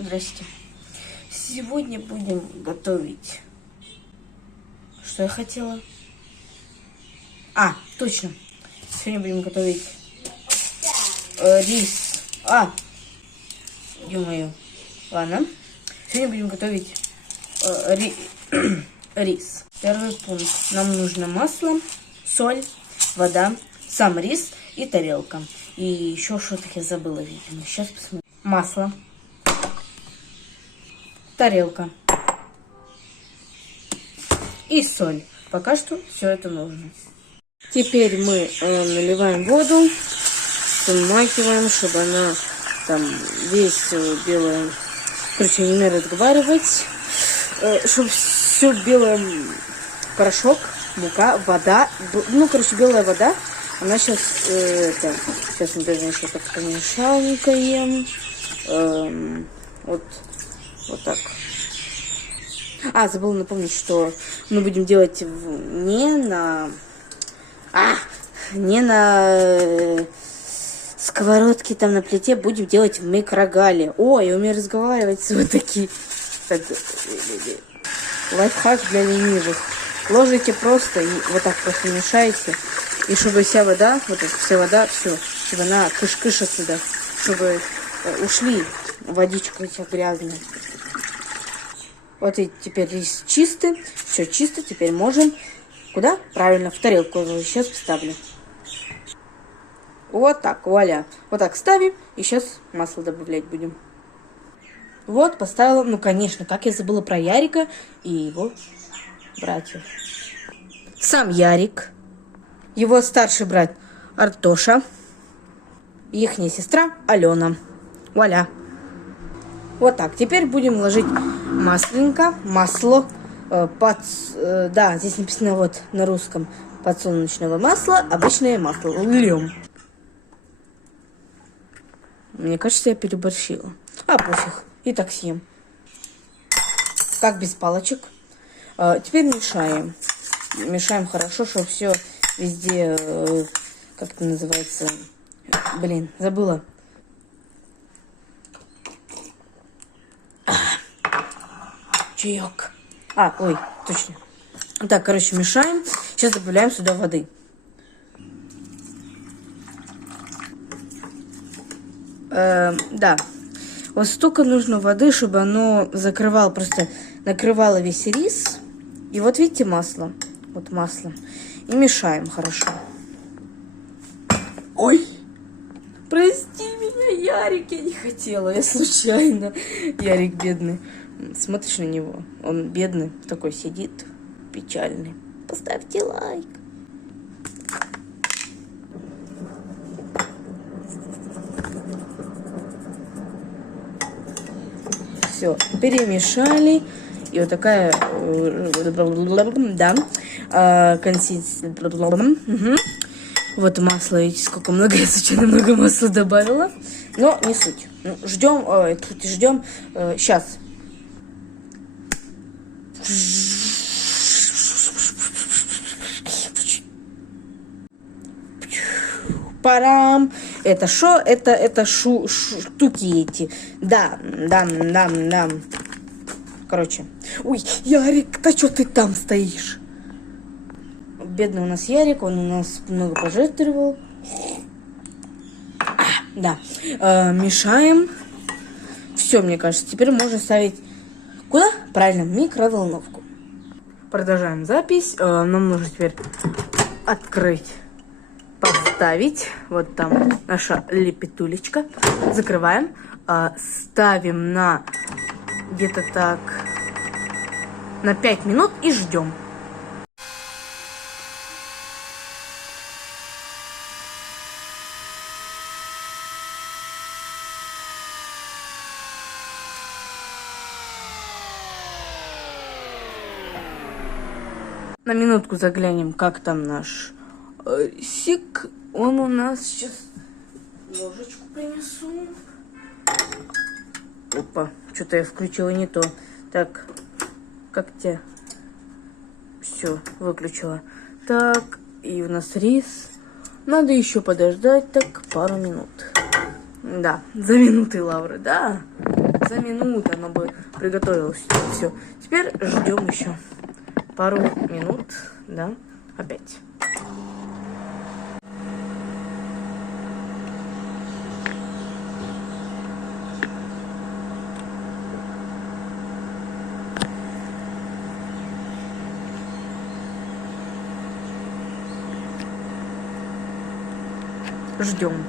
Здрасте. Сегодня будем готовить. Что я хотела? А, точно. Сегодня будем готовить рис. Ё-моё. Ладно. Сегодня будем готовить рис. Первый пункт. Нам нужно масло, соль, вода, сам рис и тарелка. И еще что-то я забыла, видимо. Сейчас посмотрим. Масло. Тарелка. И соль. Пока что все это нужно. Теперь мы наливаем воду, смакиваем, чтобы она там весь белое... Короче, не надо разговаривать. Чтобы все белое, порошок, мука, вода. Ну, короче, белая вода. Она сейчас... сейчас мы даже еще так помешанькаем. Вот так. Забыла напомнить, что мы будем делать не на сковородке, там на плите, будем делать в микрогале. Ой, я умею разговаривать вот такие. Так, лайфхак для ленивых. Ложите просто и вот так просто мешаете. И чтобы вся вода, все, чтобы она кыш-кыш отсюда, чтобы ушли водичку эти грязные. Вот и теперь рис чистый, все чисто, теперь можем... Куда? Правильно, в тарелку сейчас поставлю. Вот так, вуаля. Вот так ставим, и сейчас масло добавлять будем. Вот, поставила, ну, конечно, как я забыла про Ярика и его братьев. Сам Ярик, его старший брат Артоша, ихняя сестра Алена. Вуаля. Вот так. Теперь будем ложить масло. Да, здесь написано вот на русском подсолнечного масла, обычное масло. Льем. Мне кажется, я переборщила. Пофиг. И так съем. Как без палочек. Теперь мешаем. Мешаем хорошо, чтобы все везде, как это называется, забыла. Чаек. Точно. Так, короче, мешаем. Сейчас добавляем сюда воды. Да. Вот столько нужно воды, чтобы оно накрывало весь рис. И вот видите масло. Вот масло. И мешаем хорошо. Ой! Прости меня, Ярик, я не хотела. Я случайно. Ярик бедный. Смотришь на него, он бедный, такой сидит, печальный. Поставьте лайк. Все, перемешали. И вот такая, консистенция. Вот масло, видите, сколько много, я случайно много масла добавила. Но не суть. Ждем, сейчас. Парам. Это шо? Это штуки эти. Да. Короче. Ой, Ярик, да что ты там стоишь? Бедный у нас Ярик, он у нас много пожертвовал. Да. Мешаем. Все, мне кажется, теперь можно ставить... Куда? Правильно, микроволновку. Продолжаем запись. Нам нужно теперь открыть, поставить. Вот там наша лепетулечка. Закрываем. Ставим на где-то так на 5 минут и ждем. На минутку заглянем, как там наш сик. Он у нас сейчас... Ложечку принесу. Опа, что-то я включила не то. Так, как тебе? Все, выключила. Так, и у нас рис. Надо еще подождать так пару минут. Да, за минуты Лавры, да. за минуту оно бы приготовилось. Все. Теперь ждем еще пару минут, да, опять. Ждем.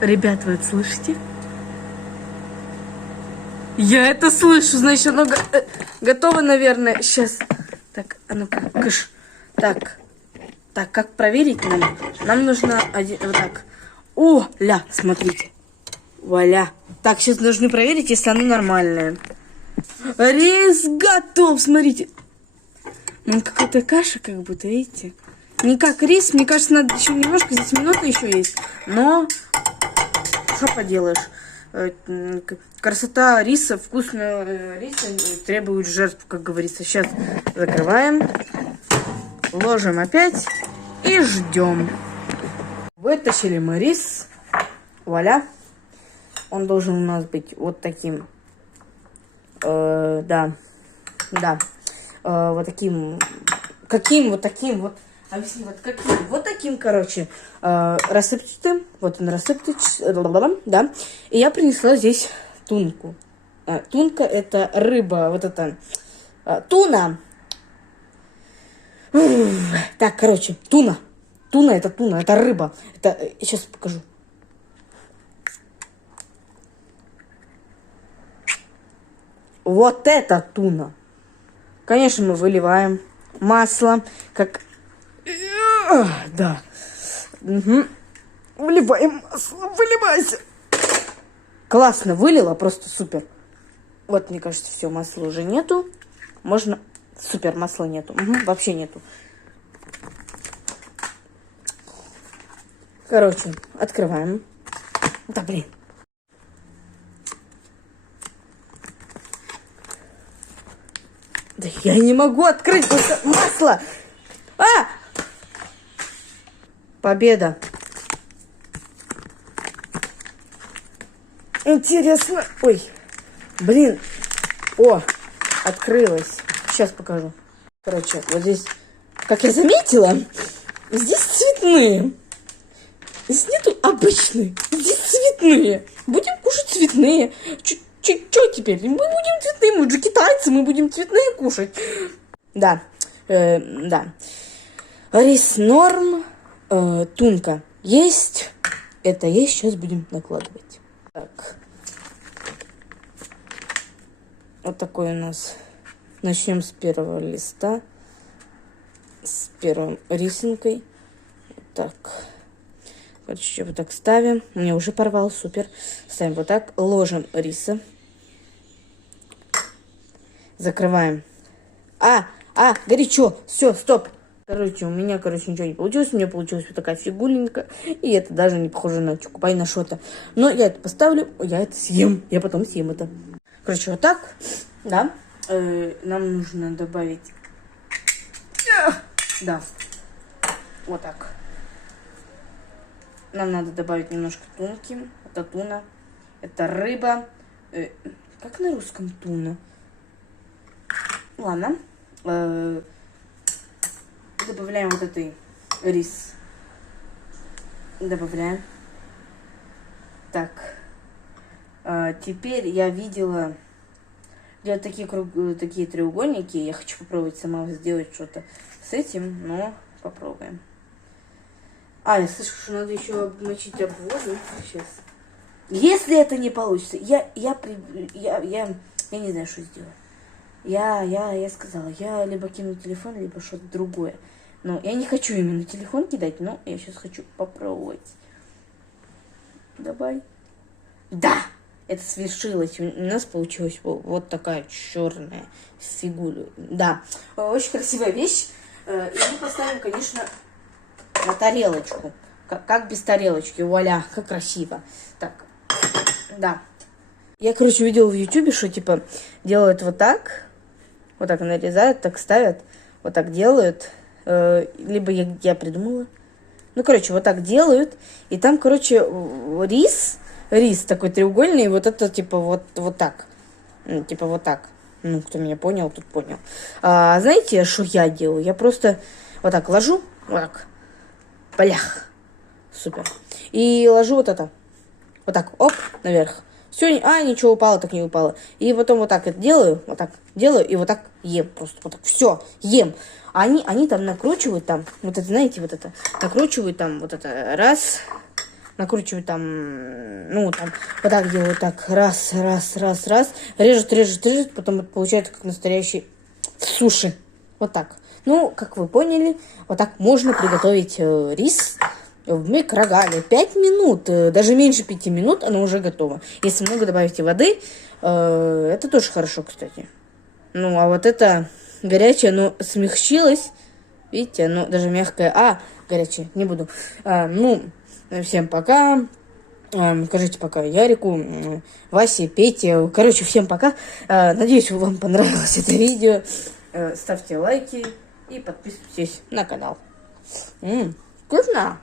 Ребят, вы это слышите? Я это слышу, значит, оно готово, наверное. Сейчас. Так, а ну-ка, кыш. Так, как проверить нам? Нам нужно вот так. О, ля, смотрите. Вуаля. Так, сейчас должны проверить, если оно нормальное. Рис готов, смотрите. Ну, какая-то каша, как будто, видите? Не как рис, мне кажется, надо еще немножко, здесь минута еще есть. Но, что поделаешь? Красота риса, вкусного риса требует жертв, как говорится. Сейчас закрываем, ложим опять и ждем. Вытащили мы рис. Вуаля. Он должен у нас быть вот таким. Да. Вот таким. Каким? Вот таким вот. Объясни, вот каким? Вот таким, короче, рассыпчатым. Вот он рассыпчатый, да. И я принесла здесь тунку. Тунка — это рыба, вот это туна. Так, короче, туна. Туна — это рыба. Это, сейчас покажу. Вот это туна. Конечно, мы выливаем масло, как... Да. Угу. Выливаем масло, выливайся. Классно вылила, просто супер. Вот, мне кажется, все, масла уже нету. Можно... Супер, масла нету. Угу, вообще нету. Короче, открываем. Да, блин. Да я не могу открыть масло. Победа. Интересно. Ой, блин. О, открылось. Сейчас покажу. Короче, вот здесь, как я заметила, здесь цветные. Здесь нету обычные. Здесь цветные. Будем кушать цветные. Чё теперь? Мы будем цветные. Мы же китайцы, мы будем цветные кушать. Да. Да. Рис норм. Тунка есть. Это есть. Сейчас будем накладывать. Так. Вот такой у нас. Начнем с первого листа. С первой рисинкой. Так. Короче, вот так ставим. Мне уже порвал. Супер. Ставим вот так. Ложим риса. Закрываем. Горячо. Все, стоп. Короче, у меня, ничего не получилось. У меня получилась вот такая фигуленька. И это даже не похоже на чукупай, на что-то. Но я это поставлю, я это съем. Я потом съем это. Короче, вот так. Да. Нам нужно добавить... Да. Вот так. Нам надо добавить немножко тунки. Это туна. Это рыба. Как на русском туна? Ладно. Добавляем вот этот рис. Добавляем. Так. Теперь я видела делать такие треугольники. Я хочу попробовать сама сделать что-то с этим, но попробуем. Я слышу, что надо еще обмочить об воду. Сейчас. Если это не получится, я не знаю, что сделать. Я сказала, я либо кину телефон, либо что-то другое. Но я не хочу именно телефон кидать, но я сейчас хочу попробовать. Давай. Да! Это свершилось. У нас получилась вот такая черная фигура. Да. Очень красивая вещь. И мы поставим, конечно, на тарелочку. Как без тарелочки. Вуаля, как красиво. Так. Да. Я, видела в ютубе, что, типа, делают вот так. Вот так нарезают, так ставят. Вот так делают. Либо я придумала. Ну, короче, вот так делают. И там, короче, рис такой треугольный, и вот это, типа, вот так. Ну, типа, вот так. Ну, кто меня понял, тот понял. Знаете, что я делаю? Я просто вот так ложу, вот так. Блях. Супер. И ложу вот это. Вот так, оп, наверх. Все, ничего упало, так не упало. И потом вот так это делаю, вот так делаю, и вот так ем. Просто вот так, все, ем. Они там накручивают там, вот это, знаете, вот это, накручивают там, вот это, раз, накручивают там, ну, там, вот так делают, так, раз, режут, потом это получается как настоящий суши. Вот так. Ну, как вы поняли, вот так можно приготовить рис в микрогале. 5 минут, даже меньше 5 минут, оно уже готово. Если много добавите воды, это тоже хорошо, кстати. Ну, а вот это горячее, оно смягчилось. Видите, оно даже мягкое. Горячее, не буду. Всем пока. Скажите пока Ярику, Васе, Пете. Короче, всем пока. Надеюсь, вам понравилось это видео. Ставьте лайки и подписывайтесь на канал. Вкусно!